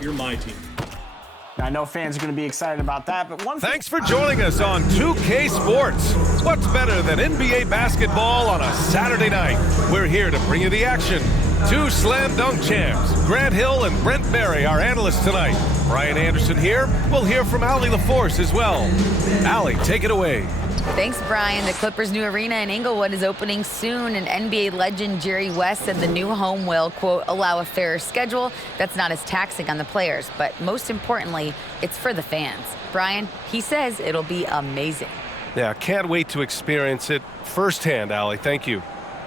you're my team. I know fans are going to be excited about that, but Thanks for joining us on 2K Sports. What's better than NBA basketball on a Saturday night? We're here to bring you the action. Two slam dunk champs, Grant Hill and Brent Berry, our analysts tonight. Brian Anderson here. We'll hear from Allie LaForce as well. Allie, take it away. Thanks, Brian. The Clippers' new arena in Inglewood is opening soon, and NBA legend Jerry West said the new home will, quote, allow a fairer schedule that's not as taxing on the players. But most importantly, it's for the fans. Brian, he says it'll be amazing. Yeah, can't wait to experience it firsthand, Allie. Thank you.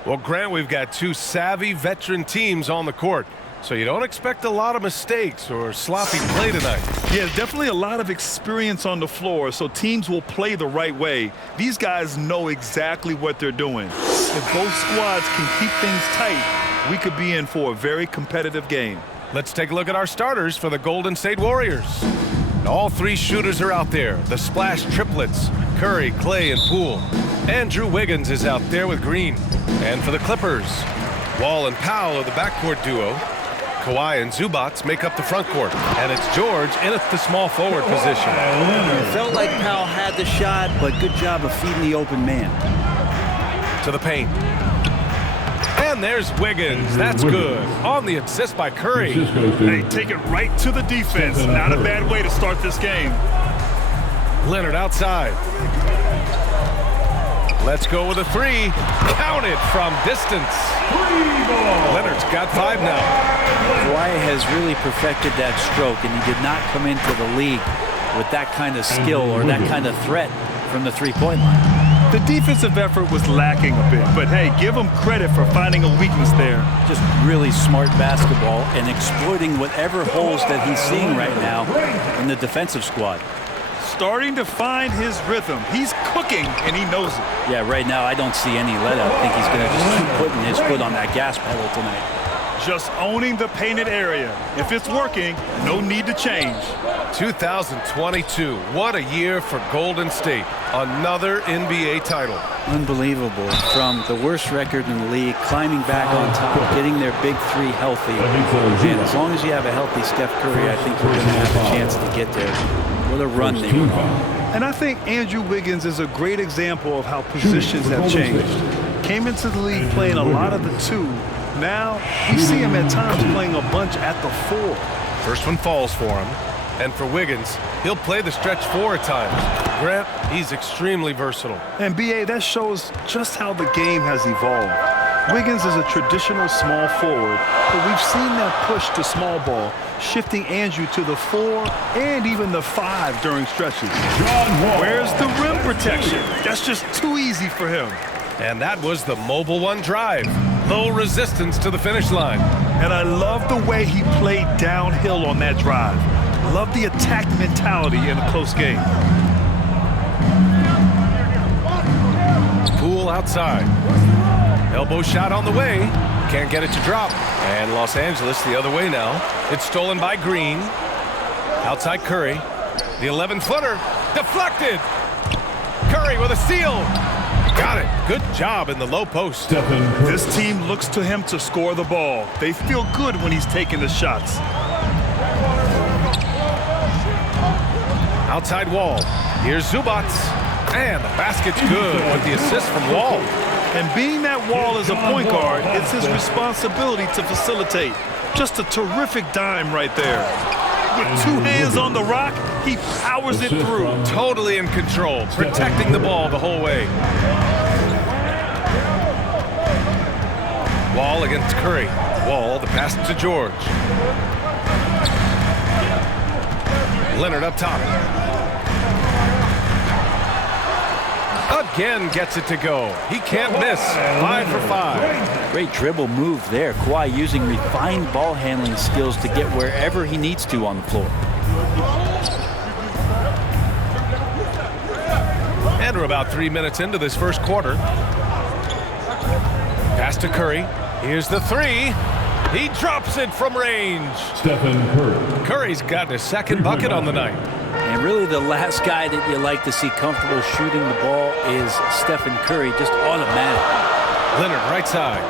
Well, Grant, we've got two savvy veteran teams on the court, so you don't expect a lot of mistakes or sloppy play tonight. Yeah, definitely a lot of experience on the floor, so teams will play the right way. These guys know exactly what they're doing. If both squads can keep things tight, we could be in for a very competitive game. Let's take a look at our starters for the Golden State Warriors. All three shooters are out there, the splash triplets, Curry, Klay, and Poole. Andrew Wiggins is out there with Green. And for the Clippers, Wall and Powell are the backcourt duo. Kawhi and Zubac make up the front court. And it's George in at the small forward position. It felt like Powell had the shot, but good job of feeding the open man. To the paint. And there's Wiggins. That's good. On the assist by Curry. Hey, take it right to the defense. Not a bad way to start this game. Leonard outside. Let's go with a three. Count it from distance. Leonard's got 5 now. Kawhi has really perfected that stroke, and he did not come into the league with that kind of skill or that kind of threat from the three-point line. The defensive effort was lacking a bit, but hey, give him credit for finding a weakness there. Just really smart basketball and exploiting whatever holes that he's seeing right now in the defensive squad. Starting to find his rhythm. He's cooking, and he knows it. Yeah, right now I don't see any let up. I think he's going to just keep putting his foot on that gas pedal tonight. Just owning the painted area. If it's working, no need to change. 2022. What a year for Golden State. Another NBA title. Unbelievable. From the worst record in the league, climbing back on top, getting their big three healthy. And as long as you have a healthy Steph Curry, I think you're going to have a chance to get there. What a run they were on. And I think Andrew Wiggins is a great example of how positions have changed. Came into the league playing a lot of the 2. Now, we see him at times playing a bunch at the 4. First one falls for him. And for Wiggins, he'll play the stretch 4 at times. Grant, he's extremely versatile. And B.A., that shows just how the game has evolved. Wiggins is a traditional small forward, but we've seen that push to small ball, shifting Andrew to the 4 and even the 5 during stretches. Where's the rim protection? That's just too easy for him. And that was the mobile one drive. Low resistance to the finish line. And I love the way he played downhill on that drive. Love the attack mentality in a close game. Poole outside. Elbow shot on the way. Can't get it to drop. And Los Angeles the other way now. It's stolen by Green. Outside Curry. The 11-footer. Deflected. Curry with a steal. Got it. Good job in the low post. This team looks to him to score the ball. They feel good when he's taking the shots. Outside Wall. Here's Zubac. And the basket's good with the assist from Wall. And being that Wall is a point guard, it's his responsibility to facilitate. Just a terrific dime right there. With 2 hands on the rock, he powers it through. Totally in control, protecting the ball the whole way. Wall against Curry. Wall, the pass to George. Leonard up top. Again gets it to go. He can't miss. 5 for 5. Great dribble move there. Kawhi using refined ball handling skills to get wherever he needs to on the floor. And we're about 3 minutes into this first quarter. Pass to Curry. Here's the 3. He drops it from range. Stephen Curry. Curry's got his second bucket on the night. And really the last guy that you like to see comfortable shooting the ball is Stephen Curry, just automatic. Leonard right side.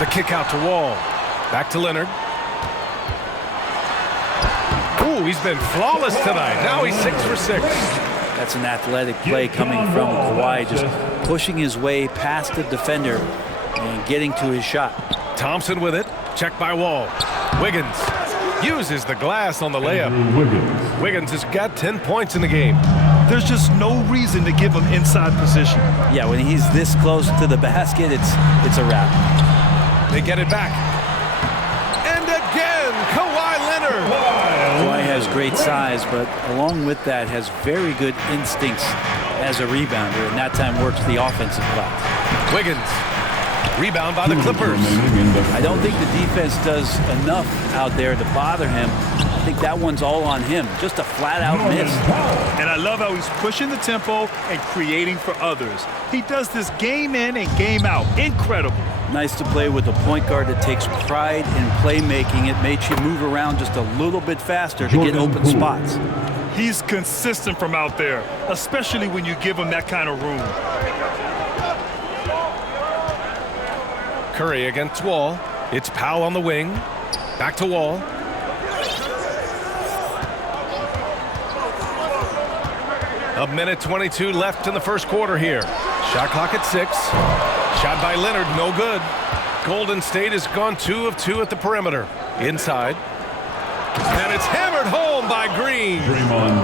The kick out to Wall. Back to Leonard. Ooh, he's been flawless tonight. Now he's 6 for 6. That's an athletic play coming from Kawhi, just pushing his way past the defender and getting to his shot. Thompson with it. Check by Wall. Wiggins uses the glass on the layup. Wiggins has got 10 points in the game. There's just no reason to give him inside position. Yeah, when he's this close to the basket, it's a wrap. They get it back. And again, Kawhi Leonard. Kawhi has great size, but along with that has very good instincts as a rebounder, and that time works the offensive class. Wiggins. Rebound by the Clippers. I don't think the defense does enough out there to bother him. I think that one's all on him. Just a flat-out miss. And I love how he's pushing the tempo and creating for others. He does this game in and game out. Incredible. Nice to play with a point guard that takes pride in playmaking. It makes you move around just a little bit faster to get open spots. He's consistent from out there, especially when you give him that kind of room. Curry against Wall. It's Powell on the wing. Back to Wall. A minute 22 left in the first quarter here. Shot clock at 6. Shot by Leonard, no good. Golden State has gone 2 of 2 at the perimeter. Inside. And it's hammered home by Green.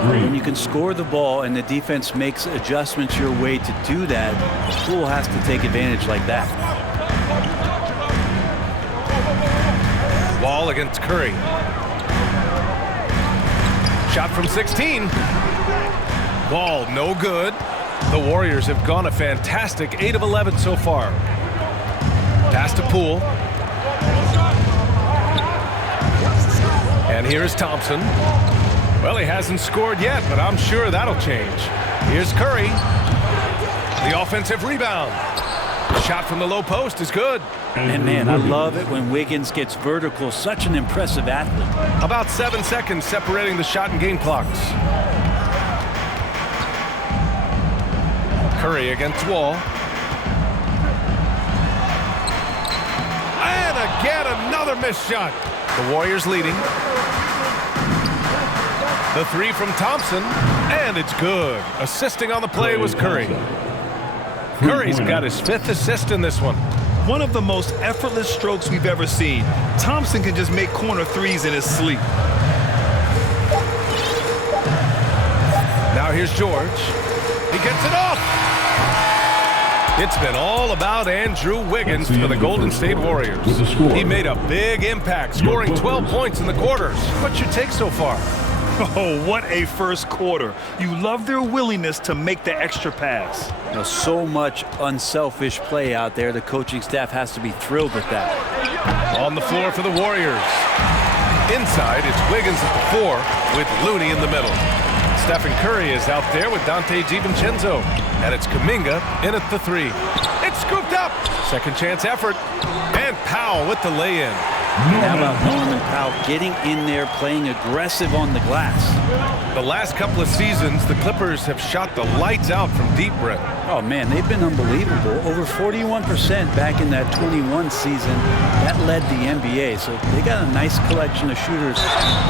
When you can score the ball and the defense makes adjustments your way to do that, Poole has to take advantage like that. Wall against Curry. Shot from 16. Wall, no good. The Warriors have gone a fantastic 8 of 11 so far. Pass to Poole. And here's Thompson. Well, he hasn't scored yet, but I'm sure that'll change. Here's Curry. The offensive rebound. Shot from the low post is good. And man, I love it when Wiggins gets vertical. Such an impressive athlete. About 7 seconds separating the shot and game clocks. Curry against Wall. And again, another missed shot. The Warriors leading. The 3 from Thompson, and it's good. Assisting on the play was Curry. Curry's got his 5th assist in this one. One of the most effortless strokes we've ever seen. Thompson can just make corner threes in his sleep. Now here's George. He gets it off. It's been all about Andrew Wiggins for the Golden State Warriors. He made a big impact, scoring 12 points in the quarters. What's your take so far? Oh, what a first quarter. You love their willingness to make the extra pass. You know, so much unselfish play out there. The coaching staff has to be thrilled with that. On the floor for the Warriors. Inside, it's Wiggins at the 4 with Looney in the middle. Stephen Curry is out there with Donte DiVincenzo. And it's Kuminga in at the 3. It's scooped up. Second chance effort. And Powell with the lay-in. How about Norman Powell getting in there, playing aggressive on the glass? The last couple of seasons, the Clippers have shot the lights out from deep, Brett. Oh, man, they've been unbelievable. Over 41% back in that 21 season. That led the NBA. So they got a nice collection of shooters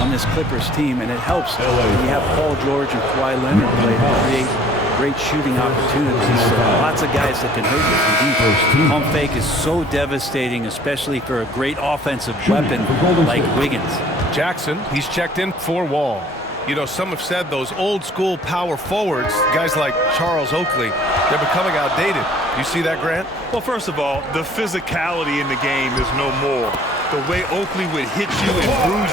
on this Clippers team, and it helps when you have Paul George and Kawhi Leonard play to create great shooting opportunities. Lots of guys that can hurt you from deep. Pump fake is so devastating, especially for a great offensive weapon like Wiggins. Jackson, he's checked in for Wall. You know, some have said those old school power forwards, guys like Charles Oakley, they're becoming outdated. You see that, Grant? Well, first of all, the physicality in the game is no more. The way Oakley would hit you and bruise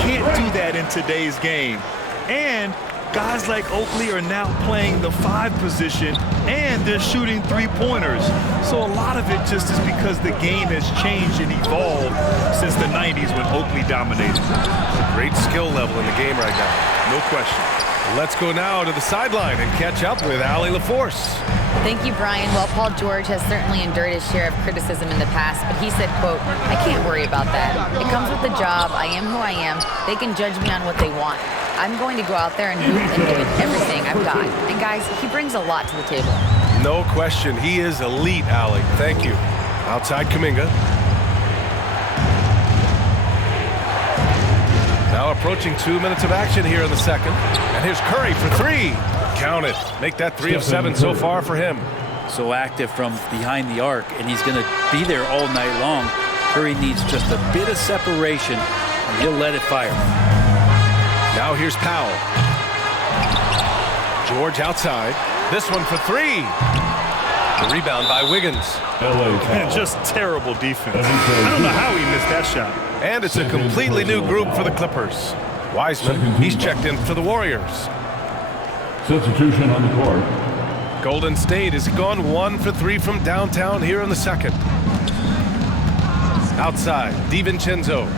you can't do that in today's game. And guys like Oakley are now playing the 5 position, and they're shooting 3-pointers. So a lot of it just is because the game has changed and evolved since the 90s when Oakley dominated. Great skill level in the game right now. No question. Let's go now to the sideline and catch up with Allie LaForce. Thank you, Brian. Well, Paul George has certainly endured his share of criticism in the past, but he said, quote, "I can't worry about that. It comes with the job. I am who I am. They can judge me on what they want. I'm going to go out there and hoop and give it everything I've got." And guys, he brings a lot to the table. No question. He is elite, Allie. Thank you. Outside Kuminga. Now a approaching 2 minutes of action here in the second. And here's Curry for three. Count it. Make that 3 of 7 so far for him. So active from behind the arc, and he's going to be there all night long. Curry needs just a bit of separation, and he'll let it fire. Now here's Powell. George outside. This one for three. The rebound by Wiggins. Man, just terrible defense. I don't know how he missed that shot. And it's a completely new group for the Clippers. Wiseman, he's checked in for the Warriors. Substitution on the court. Golden State has gone 1 for 3 from downtown here in the second. Outside, DiVincenzo.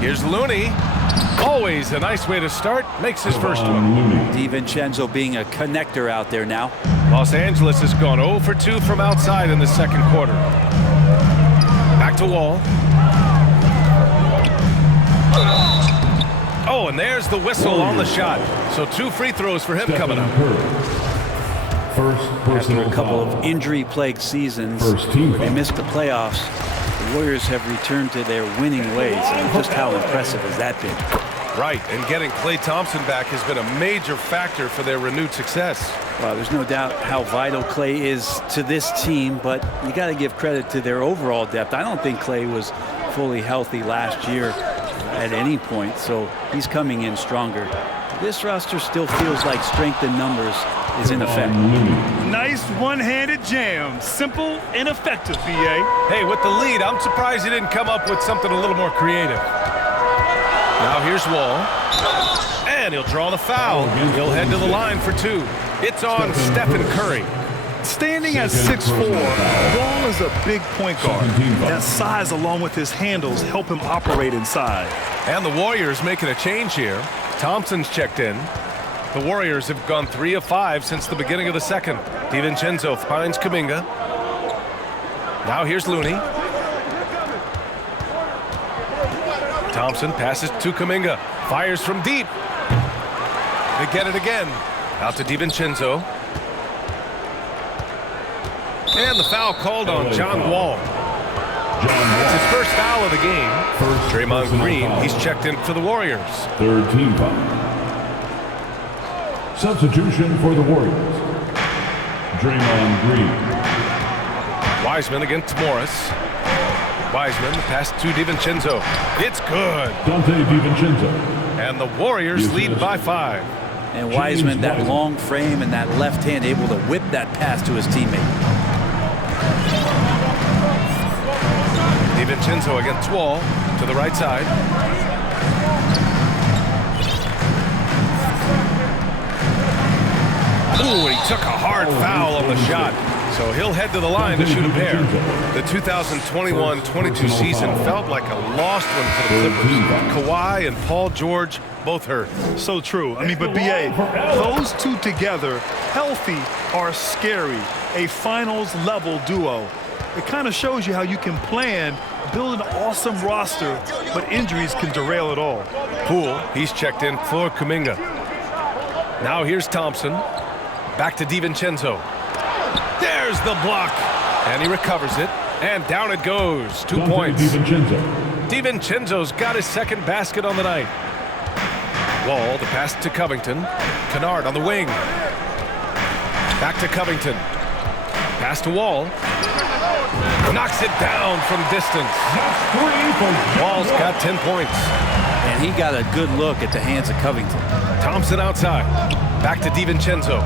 Here's Looney. Always a nice way to start. Makes his first one. DiVincenzo being a connector out there now. Los Angeles has gone 0 for 2 from outside in the second quarter. Back to Wall. Oh, and there's the whistle on the shot. So 2 free throws for him coming up. After a couple of injury-plagued seasons where they missed the playoffs, the Warriors have returned to their winning ways. And just how impressive has that been? Right, and getting Klay Thompson back has been a major factor for their renewed success. Well, there's no doubt how vital Klay is to this team, but you got to give credit to their overall depth. I don't think Klay was fully healthy last year at any point, so he's coming in stronger. This roster still feels like strength in numbers is in effect. Nice one-handed jam. Simple and effective, B.A. Hey, with the lead, I'm surprised he didn't come up with something a little more creative. Now here's Wall. And he'll draw the foul. He'll head to the line for 2. It's on Stephen Curry. Standing at 6'4", Wall is a big point guard. That size along with his handles help him operate inside. And the Warriors making a change here. Thompson's checked in. The Warriors have gone 3 of 5 since the beginning of the second. DiVincenzo finds Kuminga. Now here's Looney. Thompson passes to Kuminga. Fires from deep. They get it again. Out to DiVincenzo. And the foul called on John Wall. It's his first foul of the game. Draymond Green, he's checked in for the Warriors. Third team foul. Substitution for the Warriors. Draymond Green. Wiseman against Morris. Wiseman pass to DiVincenzo. It's good. Donte DiVincenzo. And the Warriors lead by 5. And Wiseman, that long frame and that left hand able to whip that pass to his teammate. DiVincenzo against Wall to the right side. Ooh, he took a hard foul on the shot. So he'll head to the line to shoot a pair. The 2021-22 season felt like a lost one for the Clippers. Kawhi and Paul George both hurt. So true. I mean, but B.A., those two together, healthy, are scary. A finals-level duo. It kind of shows you how you can plan, build an awesome roster, but injuries can derail it all. Poole, he's checked in for Kuminga. Now here's Thompson. Back to DiVincenzo. There's the block. And he recovers it. And down it goes. 2 points. DiVincenzo's got his second basket on the night. Wall, the pass to Covington. Kennard on the wing. Back to Covington. Pass to Wall. Knocks it down from distance. Wall's got 10 points. And he got a good look at the hands of Covington. Thompson outside. Back to DiVincenzo.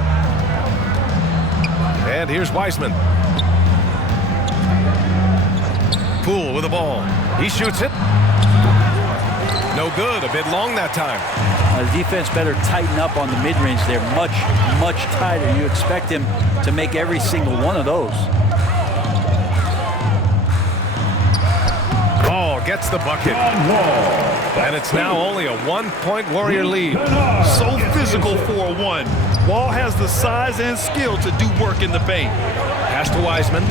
And here's Wiseman. Poole with the ball. He shoots it. No good. A bit long that time. The defense better tighten up on the mid-range. They're much, much tighter. You expect him to make every single one of those. Ball gets the bucket. And it's now only a 1-point Warrior lead. So physical for a 1. Wall has the size and skill to do work in the paint. Pass to Wiseman.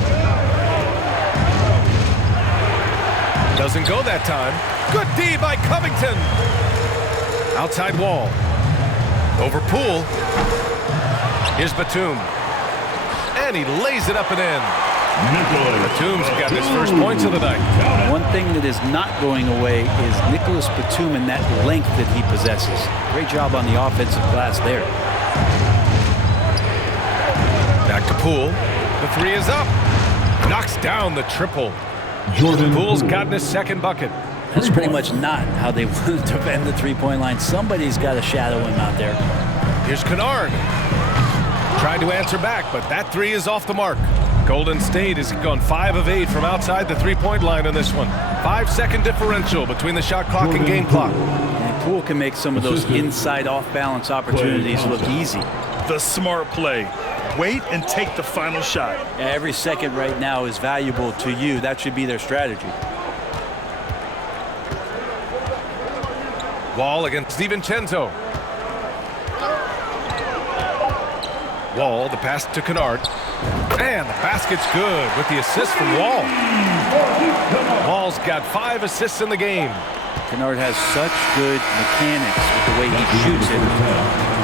Doesn't go that time. Good D by Covington. Outside Wall. Over Poole. Here's Batum. And he lays it up and in. Batum's got his first points of the night. One thing that is not going away is Nicolas Batum and that length that he possesses. Great job on the offensive glass there. Back to Poole. The three is up. Knocks down the triple. Poole's gotten his second bucket. That's pretty much not how they wanted to defend the three-point line. Somebody's got to shadow him out there. Here's Kennard. Tried to answer back, but that three is off the mark. Golden State has gone 5 of 8 from outside the three-point line on this one. 5-second differential between the shot clock and game clock. And Poole can make some of those inside off-balance opportunities look easy. The smart play. Wait and take the final shot. Every second right now is valuable to you. That should be their strategy. Wall against DiVincenzo. Wall, the pass to Kennard. And the basket's good with the assist from Wall. Wall's got 5 assists in the game. Kennard has such good mechanics with the way he shoots it.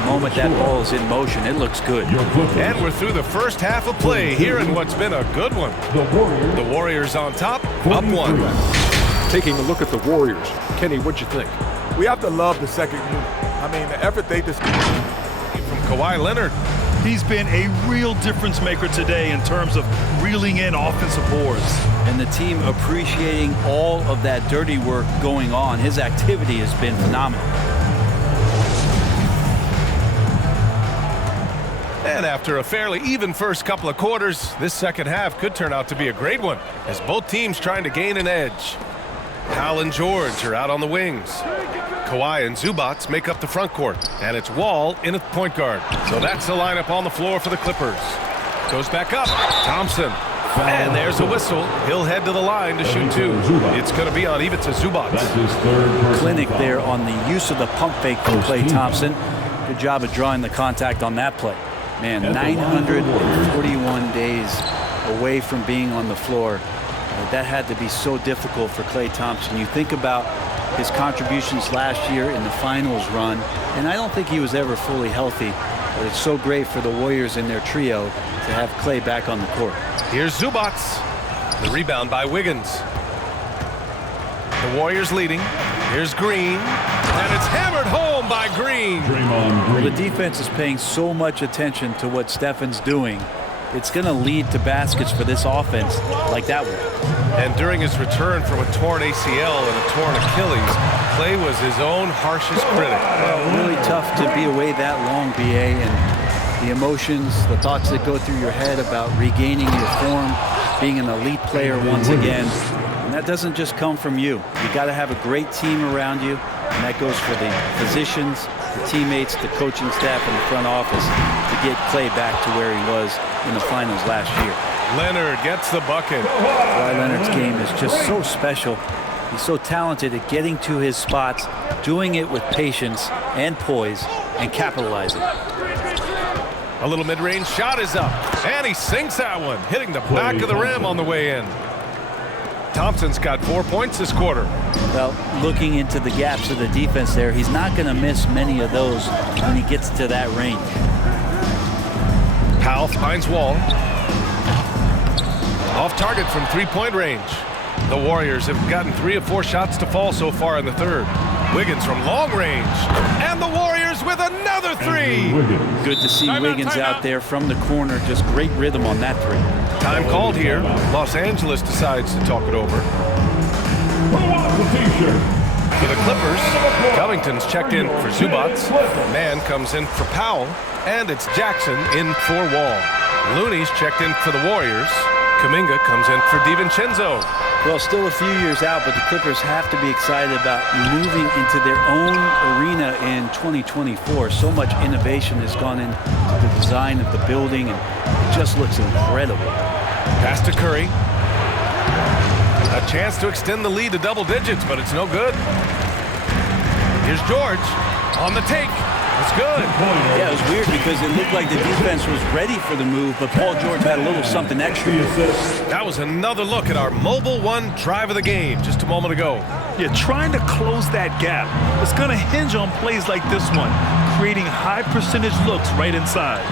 The moment that ball is in motion, it looks good. And we're through the first half of play here in what's been a good one. The Warriors on top, up 1. Taking a look at the Warriors. Kenny, what'd you think? We have to love the second unit. I mean, the effort they displayed. From Kawhi Leonard. He's been a real difference maker today in terms of reeling in offensive boards. And the team appreciating all of that dirty work going on. His activity has been phenomenal. And after a fairly even first couple of quarters, this second half could turn out to be a great one as both teams trying to gain an edge. Powell and George are out on the wings. Kawhi and Zubac make up the front court, and it's Wall in at point guard. So that's the lineup on the floor for the Clippers. Goes back up. Thompson. And there's a whistle. He'll head to the line to shoot 2. It's going to be on Ivica Zubac. Clinic there on the use of the pump fake from Klay Thompson. Good job of drawing the contact on that play. Man, 941 days away from being on the floor. That had to be so difficult for Klay Thompson. You think about his contributions last year in the finals run, and I don't think he was ever fully healthy, but it's so great for the Warriors in their trio to have Klay back on the court. Here's Zubac. The rebound by Wiggins. The Warriors leading. Here's Green, and it's hammered home by Green. Well, the defense is paying so much attention to what Stefan's doing. It's going to lead to baskets for this offense like that one. And during his return from a torn ACL and a torn Achilles, Klay was his own harshest critic. Really tough to be away that long, BA, and the emotions, the thoughts that go through your head about regaining your form, being an elite player once again. And that doesn't just come from you. You got to have a great team around you, and that goes for the physicians, the teammates, the coaching staff, and the front office to get Klay back to where he was in the finals last year. Leonard gets the bucket. Kawhi Leonard's game is just so special. He's so talented at getting to his spots, doing it with patience and poise, and capitalizing. A little mid-range shot is up, and he sinks that one, hitting the back of the rim on the way in. Thompson's got 4 points this quarter. Well, looking into the gaps of the defense there, he's not going to miss many of those when he gets to that range. Powell finds Wall. Off target from three-point range. The Warriors have gotten 3 of 4 shots to fall so far in the third. Wiggins from long range. And the Warriors with another 3. Good to see Wiggins out there from the corner. Just great rhythm on that 3. Time called here. Los Angeles decides to talk it over. For the Clippers, Covington's checked in for Zubac. Mann comes in for Powell. And it's Jackson in for Wall. Looney's checked in for the Warriors. Kuminga comes in for DiVincenzo. Well, still a few years out, but the Clippers have to be excited about moving into their own arena in 2024. So much innovation has gone into the design of the building, and it just looks incredible. Pass to Curry. A chance to extend the lead to double digits, but it's no good. Here's George on the take. It's good. Yeah, it was weird because it looked like the defense was ready for the move, but Paul George had a little something extra. That was another look at our Mobile One drive of the game just a moment ago. Yeah, trying to close that gap. It's going to hinge on plays like this one, creating high percentage looks right inside.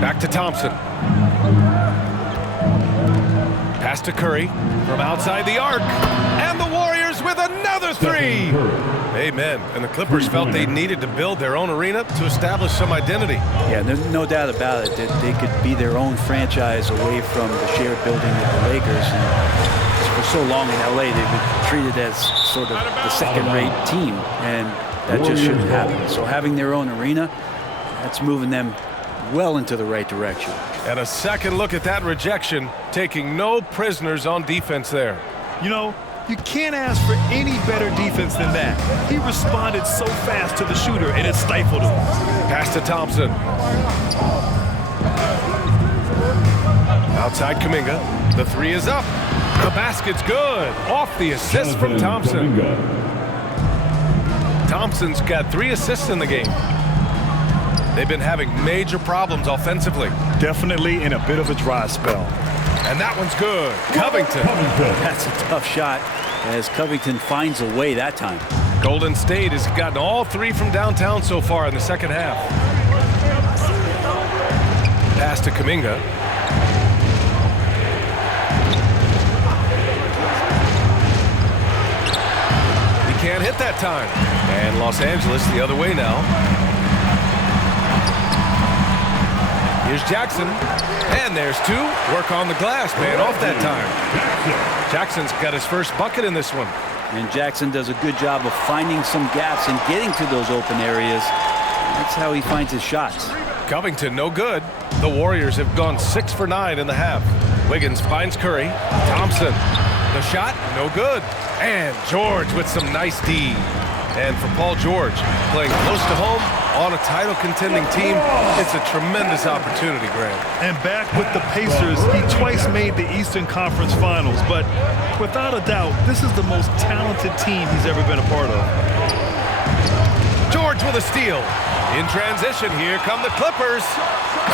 Back to Thompson. Pass to Curry from outside the arc. And the Warriors with another three. Amen. And the Clippers felt they needed to build their own arena to establish some identity. Yeah, there's no doubt about it that they could be their own franchise away from the shared building with the Lakers. And for so long in LA, they've been treated as sort of the second-rate team, and that just shouldn't happen. So having their own arena, that's moving them well into the right direction. And a second look at that rejection, taking no prisoners on defense there. You know, you can't ask for any better defense than that. He responded so fast to the shooter, and it stifled him. Pass to Thompson. Outside Kuminga. The three is up. The basket's good. Off the assist from Thompson. Thompson's got 3 assists in the game. They've been having major problems offensively. Definitely in a bit of a dry spell. And that one's good. Covington. That's a tough shot as Covington finds a way that time. Golden State has gotten all 3 from downtown so far in the second half. Pass to Kuminga. He can't hit that time. And Los Angeles the other way now. Here's Jackson. And there's 2. Work on the glass, man, off that time. Jackson's got his first bucket in this one. And Jackson does a good job of finding some gaps and getting to those open areas. That's how he finds his shots. Covington, no good. The Warriors have gone 6 for 9 in the half. Wiggins finds Curry. Thompson. The shot, no good. And George with some nice D. And for Paul George, playing close to home on a title-contending team, it's a tremendous opportunity, Graham. And back with the Pacers, he twice made the Eastern Conference Finals, but without a doubt, this is the most talented team he's ever been a part of. George with a steal. In transition, here come the Clippers.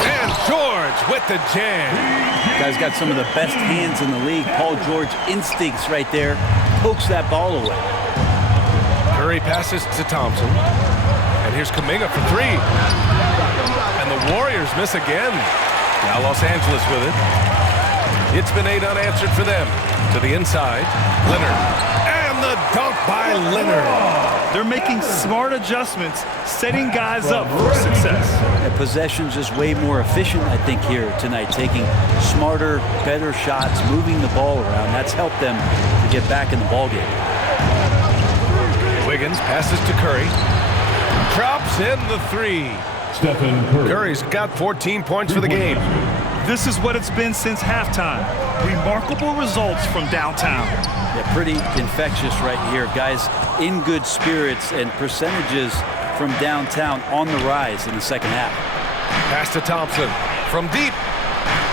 And George with the jam. Guy's got some of the best hands in the league. Paul George instincts right there. Pokes that ball away. Curry passes to Thompson. And here's Kuminga for 3. And the Warriors miss again. Now Los Angeles with it. It's been 8 unanswered for them. To the inside. Leonard. And the dunk by Leonard. They're making smart adjustments, setting guys up for success. The possession's just way more efficient, I think, here tonight. Taking smarter, better shots, moving the ball around. That's helped them to get back in the ballgame. Wiggins passes to Curry. Drops in the 3. Stephen Curry. Curry's got 14 points for the game. This is what it's been since halftime. Remarkable results from downtown. Yeah, pretty infectious right here. Guys in good spirits and percentages from downtown on the rise in the second half. Pass to Thompson from deep.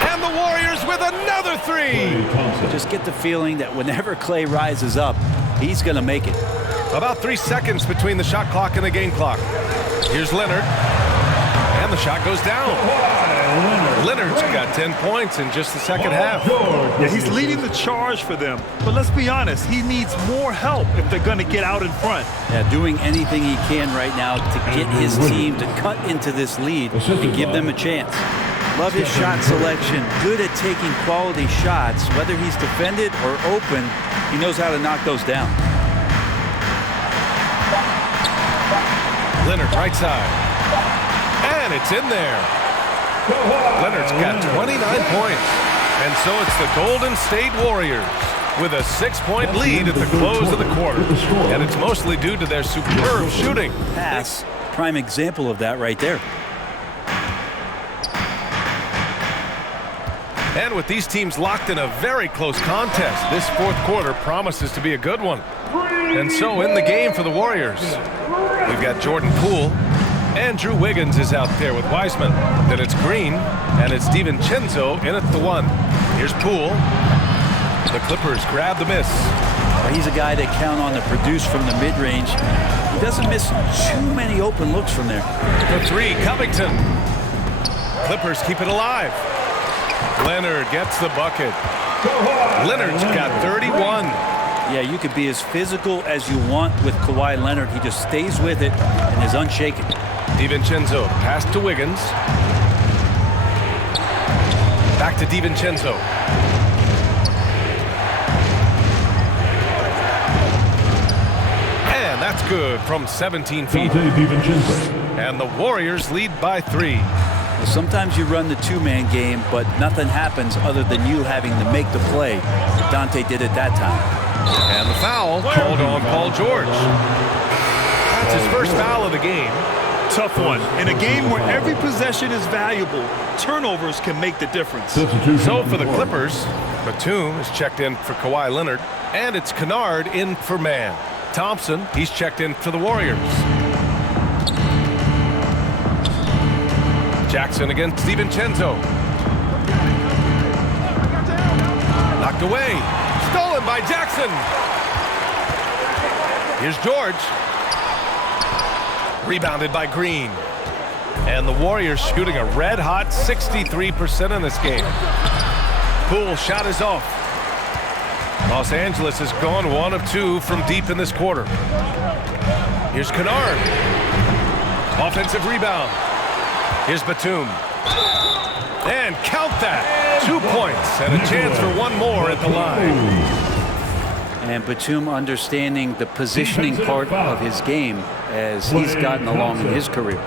And the Warriors with another 3. Just get the feeling that whenever Klay rises up, he's going to make it. About 3 seconds between the shot clock and the game clock. Here's Leonard. And the shot goes down. Leonard's got 10 points in just the second half. Yeah, he's leading the charge for them. But let's be honest, he needs more help if they're going to get out in front. Yeah, doing anything he can right now to get his team to cut into this lead and give them a chance. Love his shot selection. Good at taking quality shots. Whether he's defended or open, he knows how to knock those down. Leonard right side. And it's in there. Leonard's got 29 points. And so it's the Golden State Warriors with a 6-point lead at the close of the quarter. And it's mostly due to their superb shooting. Pass, prime example of that right there. And with these teams locked in a very close contest, this fourth quarter promises to be a good one. And so in the game for the Warriors, we've got Jordan Poole. Andrew Wiggins is out there with Wiseman. Then it's Green, and it's DiVincenzo in at the 1. Here's Poole. The Clippers grab the miss. He's a guy they count on to produce from the mid-range. He doesn't miss too many open looks from there. The 3, Covington. Clippers keep it alive. Leonard gets the bucket. Leonard's got 31. Yeah, you could be as physical as you want with Kawhi Leonard. He just stays with it and is unshaken. DiVincenzo pass to Wiggins. Back to DiVincenzo. good from 17 feet. Donte DiVincenzo. And the Warriors lead by 3. Well, sometimes you run the two-man game, but nothing happens other than you having to make the play. Donte did it that time. And the foul called on Paul George. That's his first foul of the game. Tough one. In a game where every possession is valuable, turnovers can make the difference. So for the Clippers, Batum is checked in for Kawhi Leonard, and it's Kennard in for Mann. Thompson, he's checked in for the Warriors. Jackson against DiVincenzo. Knocked away. Stolen by Jackson. Here's George. Rebounded by Green. And the Warriors shooting a red-hot 63% in this game. Poole shot is off. Los Angeles has gone 1 of 2 from deep in this quarter. Here's Kennard. Offensive rebound. Here's Batum. And count that. 2 points and a chance for one more at the line. And Batum understanding the positioning part of his game as he's gotten along in his career.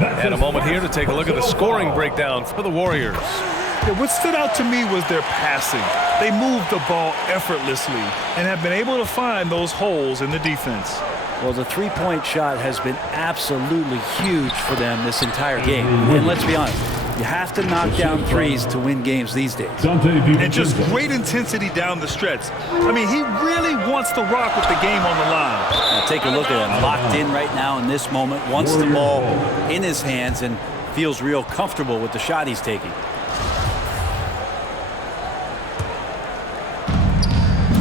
And a moment here to take a look at the scoring breakdown for the Warriors. Yeah, what stood out to me was their passing. They moved the ball effortlessly and have been able to find those holes in the defense. Well, the three-point shot has been absolutely huge for them this entire game. And let's be honest, you have to knock down threes to win games these days. And just great intensity down the stretch. I mean, he really wants to rock with the game on the line. Now take a look at him, locked in right now in this moment, wants the ball in his hands and feels real comfortable with the shot he's taking.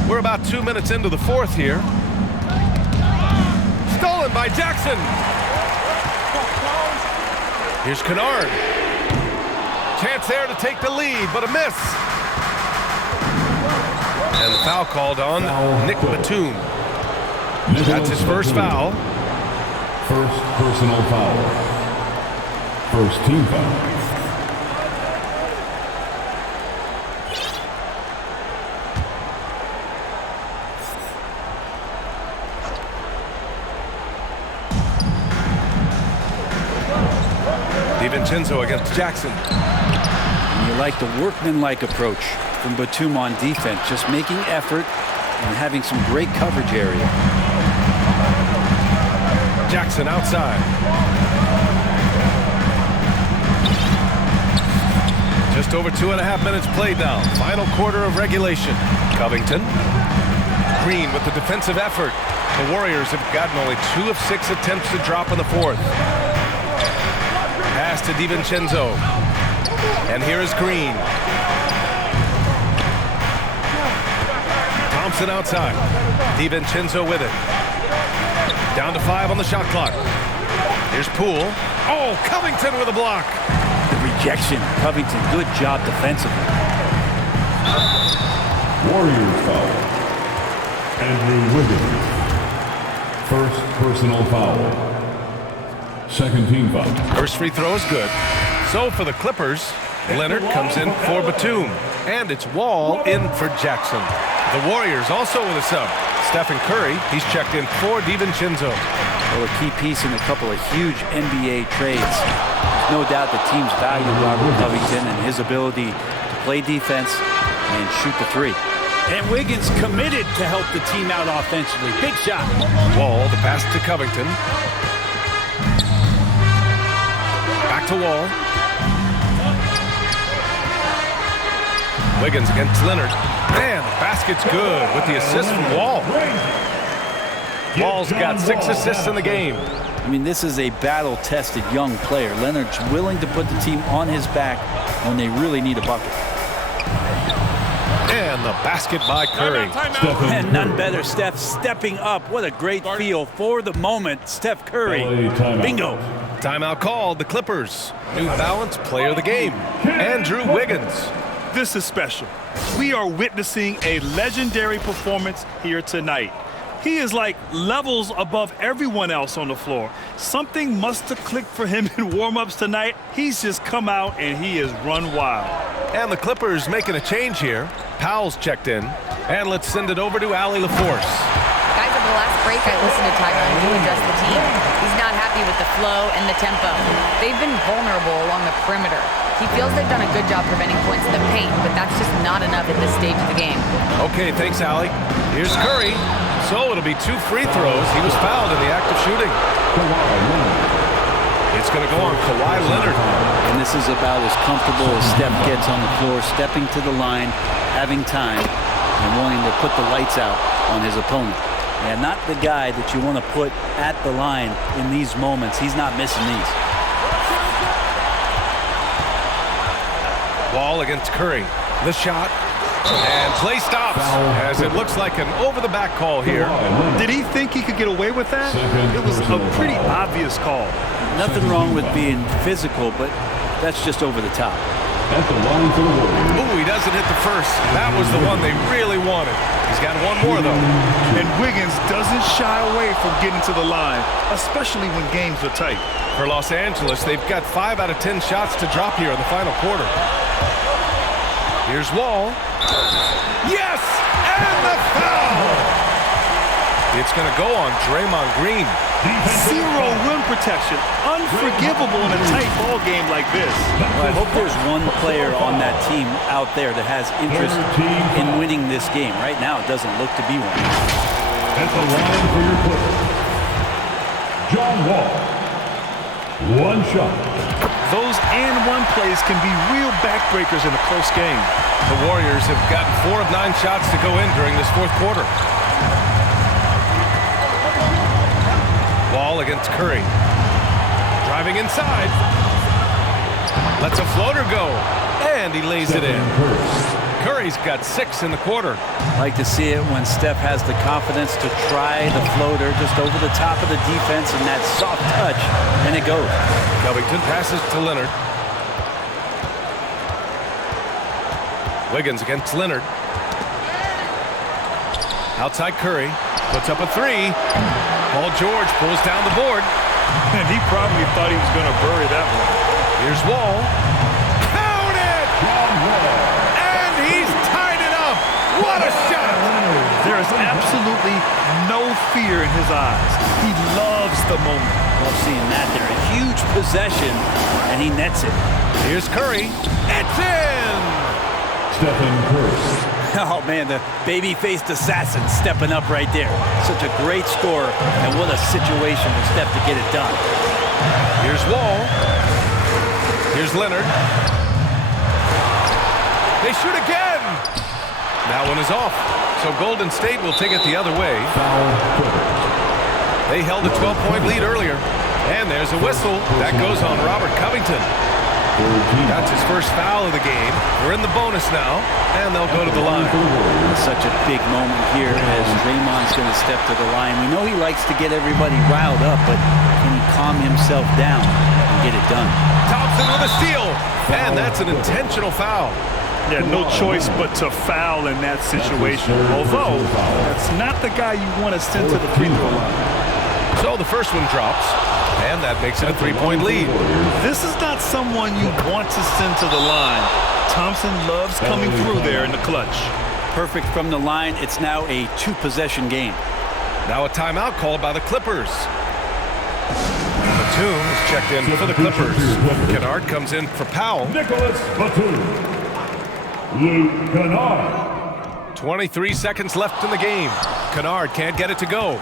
We're about 2 minutes into the fourth here. Stolen by Jackson. Here's Kennard. Chance there to take the lead, but a miss. And the foul called on Nick Batum. That's his first foul. First personal foul. First team foul. DiVincenzo against Jackson. And you like the workmanlike approach from Batum on defense, just making effort and having some great coverage area. Jackson outside. Just over 2.5 minutes played now. Final quarter of regulation. Covington. Green with the defensive effort. The Warriors have gotten only 2 of 6 attempts to drop in the fourth. Pass to DiVincenzo. And here is Green. Thompson outside. DiVincenzo with it. Down to 5 on the shot clock. Here's Poole. Oh, Covington with a block. The rejection. Covington, good job defensively. Warriors foul. Andrew Wiggins. First personal foul. Second team foul. First free throw is good. So for the Clippers, Leonard comes in for Batum. And it's Wall in for Jackson. The Warriors also with a sub. Stephen Curry, he's checked in for DiVincenzo. Well, a key piece in a couple of huge NBA trades. There's no doubt the teams value Robert Covington and his ability to play defense and shoot the three. And Wiggins committed to help the team out offensively. Big shot. Wall, the pass to Covington. Back to Wall. Wiggins against Leonard. Man, the basket's good with the assist from Wall. Wall's got 6 assists in the game. I mean, this is a battle-tested young player. Leonard's willing to put the team on his back when they really need a bucket. And the basket by Curry. And none better, Steph stepping up. What a great feel for the moment. Steph Curry. Bingo. Timeout called. The Clippers. New Balance player of the game, Andrew Wiggins. This is special. We are witnessing a legendary performance here tonight. He is like levels above everyone else on the floor. Something must have clicked for him in warm-ups tonight. He's just come out and he has run wild. And the Clippers making a change here. Powell's checked in. And let's send it over to Allie LaForce. Guys, over the last break, I listened to Tyronn Lue address the team. He's not happy with the flow and the tempo. They've been vulnerable along the perimeter. He feels they've done a good job preventing points in the paint, but that's just not enough at this stage of the game. Okay, thanks, Allie. Here's Curry. So it'll be 2 free throws. He was fouled in the act of shooting. It's going to go on Kawhi Leonard. And this is about as comfortable as Steph gets on the floor, stepping to the line, having time, and wanting to put the lights out on his opponent. And not the guy that you want to put at the line in these moments. He's not missing these. Wall against Curry. The shot. And play stops as it looks like an over-the-back call here. Did he think he could get away with that? It was a pretty obvious call. Nothing wrong with being physical, but that's just over the top. At the line for the Warriors. Ooh, he doesn't hit the first. That was the one they really wanted. He's got one more, though. And Wiggins doesn't shy away from getting to the line, especially when games are tight. For Los Angeles, they've got 5 out of 10 shots to drop here in the final quarter. Here's Wall. Yes! And the foul! It's going to go on Draymond Green. Zero rim protection. Unforgivable in a tight ball game like this. Well, I hope there's one player on that team out there that has interest in winning this game. Right now, it doesn't look to be one. At the line for your Clippers, John Wall. One shot. Those and-one plays can be real backbreakers in a close game. The Warriors have gotten 4 of 9 shots to go in during this fourth quarter. Wall against Curry. Driving inside. Lets a floater go. And he lays it in. Curry's got 6 in the quarter. I like to see it when Steph has the confidence to try the floater just over the top of the defense and that soft touch, and it goes. Covington passes to Leonard. Wiggins against Leonard. Outside Curry. Puts up a 3. Paul George pulls down the board. And he probably thought he was going to bury that one. Here's Wall. Count it! And he's tied it up. What a shot! There is absolutely no fear in his eyes. He loves the moment. Love seeing that there. A huge possession, and he nets it. Here's Curry. It's in! Stephen Curry. Oh, man, the baby-faced assassin stepping up right there. Such a great scorer, and what a situation for Steph to get it done. Here's Wall. Here's Leonard. They shoot again. That one is off. So Golden State will take it the other way. They held a 12-point lead earlier. And there's a whistle. That goes on Robert Covington. That's his first foul of the game. We're in the bonus now, and they'll go to the line. Such a big moment here as Draymond's going to step to the line. We know he likes to get everybody riled up, but can he calm himself down and get it done? Thompson with a steal, and that's an intentional foul. Yeah, no choice but to foul in that situation. Although, that's not the guy you want to send to the free throw line. So the first one drops. And that makes it a 3-point lead. This is not someone you want to send to the line. Thompson loves coming through there in the clutch. Perfect from the line. It's now a 2-possession game. Now a timeout called by the Clippers. Batum is checked in for the Clippers. Kennard comes in for Powell. Nicolas Batum. Luke Kennard. 23 seconds left in the game. Kennard can't get it to go.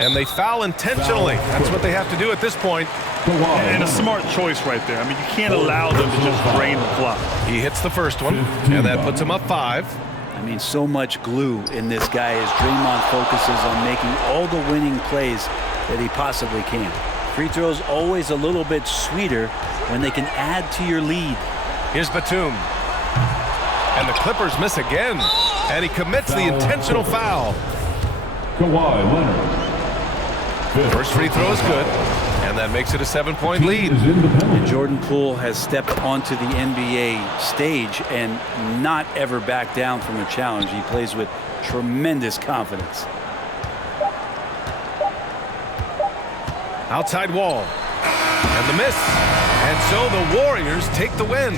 And they foul intentionally. That's what they have to do at this point. And a smart choice right there. I mean, you can't allow them to just drain the clock. He hits the first one, and that puts him up 5. I mean, so much glue in this guy as Draymond focuses on making all the winning plays that he possibly can. Free throws always a little bit sweeter when they can add to your lead. Here's Batum. And the Clippers miss again. And he commits the intentional foul. Kawhi Leonard. First free throw is good, and that makes it a 7-point lead. And Jordan Poole has stepped onto the NBA stage and not ever backed down from a challenge. He plays with tremendous confidence. Outside Wall. And the miss. And so the Warriors take the win.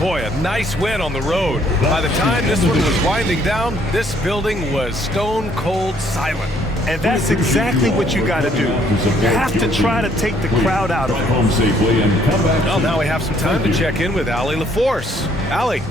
Boy, a nice win on the road. By the time this one was winding down, this building was stone cold silent. And that's exactly what you got to do. You have to try to take the crowd out of it. Home safely and come back. Well, now we have some time to check in with Allie LaForce. Allie.